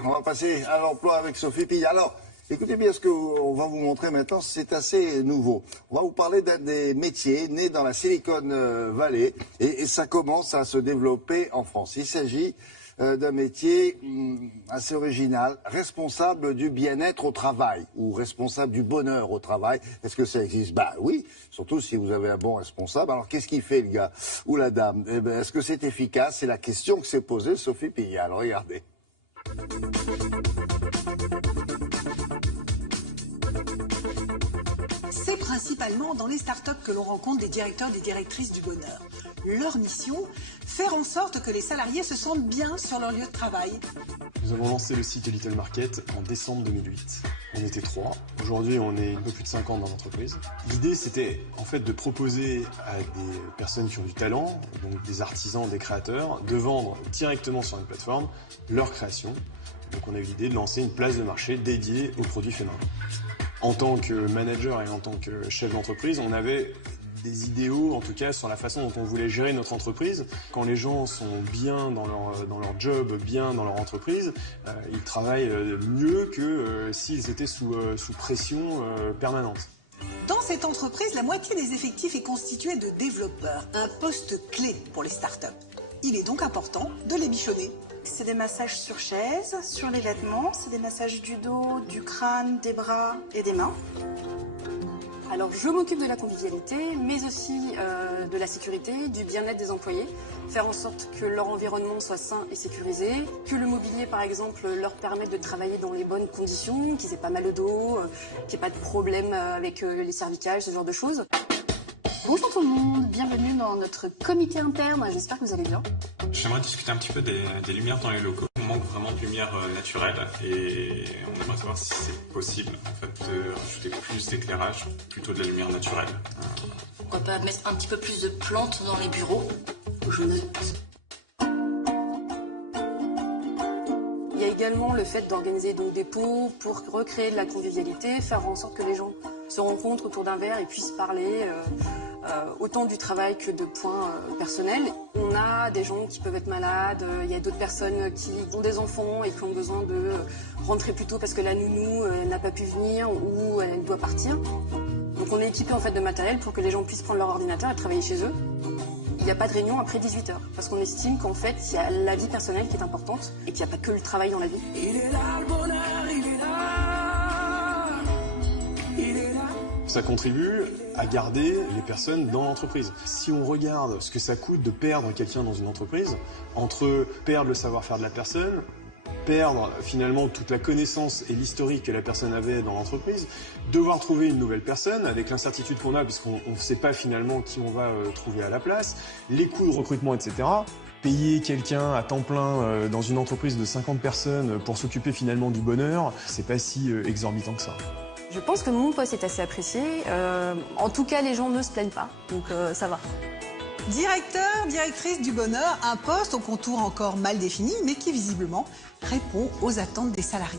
On va passer à l'emploi avec Sophie Pille. Alors, écoutez bien ce qu'on va vous montrer maintenant, c'est assez nouveau. On va vous parler d'un des métiers nés dans la Silicon Valley et ça commence à se développer en France. Il s'agit d'un métier assez original, responsable du bien-être au travail ou responsable du bonheur au travail. Est-ce que ça existe? Bah oui, surtout si vous avez un bon responsable. Alors qu'est-ce qu'il fait le gars ou la dame? Eh ben, est-ce que c'est efficace? C'est la question que s'est posée Sophie Pille. Alors regardez. C'est principalement dans les startups que l'on rencontre des directeurs et des directrices du bonheur. Leur mission, faire en sorte que les salariés se sentent bien sur leur lieu de travail. Nous avons lancé le site Little Market en décembre 2008. On était 3. Aujourd'hui, on est un peu plus de 50 dans l'entreprise. L'idée, c'était en fait de proposer à des personnes qui ont du talent, donc des artisans, des créateurs, de vendre directement sur une plateforme leur création. Donc on a eu l'idée de lancer une place de marché dédiée aux produits féminins. En tant que manager et en tant que chef d'entreprise, on avait des idéaux, en tout cas, sur la façon dont on voulait gérer notre entreprise. Quand les gens sont bien dans leur job, bien dans leur entreprise, ils travaillent mieux que s'ils étaient sous pression permanente. Dans cette entreprise, la moitié des effectifs est constituée de développeurs, un poste clé pour les startups. Il est donc important de les bichonner. C'est des massages sur chaise, sur les vêtements, c'est des massages du dos, du crâne, des bras et des mains. Alors je m'occupe de la convivialité, mais aussi de la sécurité, du bien-être des employés, faire en sorte que leur environnement soit sain et sécurisé, que le mobilier par exemple leur permette de travailler dans les bonnes conditions, qu'ils aient pas mal au dos, qu'il n'y ait pas de problème avec les cervicales, ce genre de choses. Bonjour tout le monde, bienvenue dans notre comité interne, j'espère que vous allez bien. J'aimerais discuter un petit peu des lumières dans les locaux. On manque vraiment de lumière naturelle et on aimerait savoir si c'est possible en fait, de rajouter plus d'éclairage, plutôt de la lumière naturelle. Pourquoi pas mettre un petit peu plus de plantes dans les bureaux? Je note. Il y a également le fait d'organiser donc des pots pour recréer de la convivialité, faire en sorte que les gens se rencontrent autour d'un verre et puissent parler autant du travail que de points personnels. On a des gens qui peuvent être malades, il y a d'autres personnes qui ont des enfants et qui ont besoin de rentrer plus tôt parce que la nounou n'a pas pu venir ou elle doit partir. Donc on est équipé en fait de matériel pour que les gens puissent prendre leur ordinateur et travailler chez eux. Il n'y a pas de réunion après 18h parce qu'on estime qu'en fait il y a la vie personnelle qui est importante et qu'il n'y a pas que le travail dans la vie. Il est là le bonheur, il est là, il est là. Ça contribue à garder les personnes dans l'entreprise. Si on regarde ce que ça coûte de perdre quelqu'un dans une entreprise, entre perdre le savoir-faire de la personne, perdre finalement toute la connaissance et l'historique que la personne avait dans l'entreprise, devoir trouver une nouvelle personne avec l'incertitude qu'on a puisqu'on ne sait pas finalement qui on va trouver à la place, les coûts de recrutement, etc. Payer quelqu'un à temps plein dans une entreprise de 50 personnes pour s'occuper finalement du bonheur, c'est pas si exorbitant que ça. Je pense que mon poste est assez apprécié. En tout cas, les gens ne se plaignent pas, donc ça va. Directeur, directrice du bonheur, un poste au contour encore mal défini, mais qui visiblement répond aux attentes des salariés.